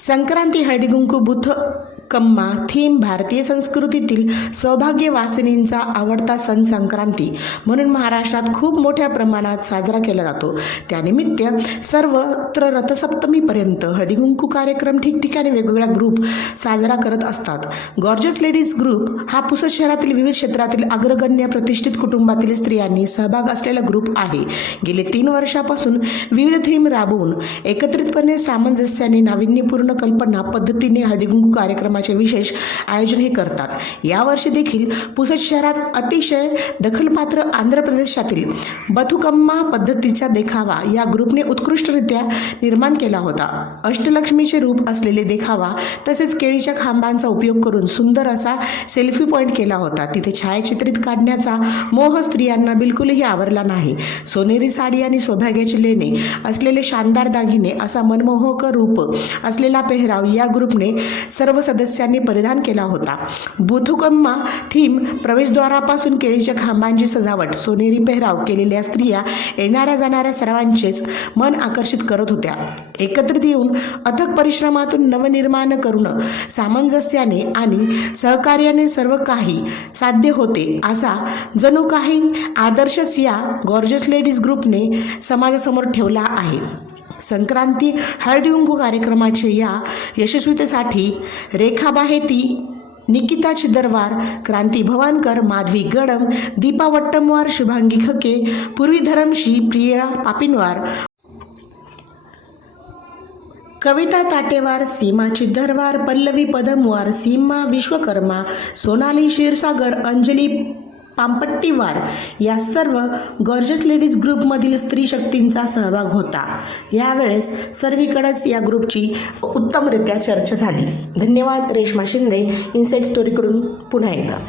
ಸಂಕ್ರಾಂತಿ ಹಳದಿಗುಂಕು ಬುದ್ಧ कम्मा थीम भारतीय संस्कृतीतील सौभाग्यवासिनींचा आवडता सण संक्रांती म्हणून महाराष्ट्रात खूप मोठ्या प्रमाणात साजरा केला जातो. त्यानिमित्त सर्वत्र रथसप्तमीपर्यंत हळदीकुंकू कार्यक्रम ठिकठिकाणी वेगवेगळ्या ग्रुप साजरा करत असतात. गॉर्जस लेडीज ग्रुप हा पुसद शहरातील विविध क्षेत्रातील अग्रगण्य प्रतिष्ठित कुटुंबातील स्त्रियांनी सहभाग असलेला ग्रुप आहे. गेले तीन वर्षापासून विविध थीम राबवून एकत्रितपणे सामंजस्याने नाविन्यपूर्ण कल्पना पद्धतीने हळदीकुंकू कार्यक्रम कार्यक्रमाचे विशेष आयोजन हे करतात. यावर्षी देखील पुसद शहरात अतिशय दखलपात्र आंध्र प्रदेशातील बथुकम्मा पद्धतीचा देखावा या ग्रुपने उत्कृष्टरित्या निर्माण केला होता. अष्टलक्ष्मीचे रूप असलेले देखावा तसेच केळीच्या खांबांचा उपयोग करून सुंदर असा सेल्फी पॉईंट केला होता. तिथे छायाचित्रित काढण्याचा मोह स्त्रियांना बिलकुलही आवरला नाही. सोनेरी साडी आणि सौभाग्याची लेणे असलेले शानदार दागिने असा मनमोहक रूप असलेला पेहराव या ग्रुपने सर्व सदस्य सदस्यांनी परिधान केला होता. बुथुकम्मा थीम प्रवेशद्वारापासून केळीच्या खांबांची सजावट सोनेरी पेहराव केलेल्या स्त्रिया येणाऱ्या जाणाऱ्या सर्वांचेच मन आकर्षित करत होत्या. एकत्रित येऊन अथक परिश्रमातून नवनिर्माण करून सामंजस्याने आणि सहकार्याने सर्व काही साध्य होते असा जणू काही आदर्शच या गॉर्जस लेडीज ग्रुपने समाजासमोर ठेवला आहे. संक्रांती हळदी कार्यक्रमाचे कार्यक्रमाच्या या यशस्वीतेसाठी रेखा बाहेती निकिता चिदरवार क्रांती भवानकर माधवी गडम दीपा वट्टमवार शुभांगी खके पूर्वी धरमशी प्रिया पापिनवार कविता ताटेवार सीमा चिद्धरवार पल्लवी पदमवार सीमा विश्वकर्मा सोनाली क्षीरसागर अंजली पांपट्टीवार या सर्व गॉर्जस लेडीज ग्रुपमधील स्त्री शक्तींचा सहभाग होता. यावेळेस सर्वीकडेच या ग्रुपची उत्तमरित्या चर्चा झाली. धन्यवाद रेश्मा शिंदे. इन्साईट स्टोरीकडून पुन्हा एकदा.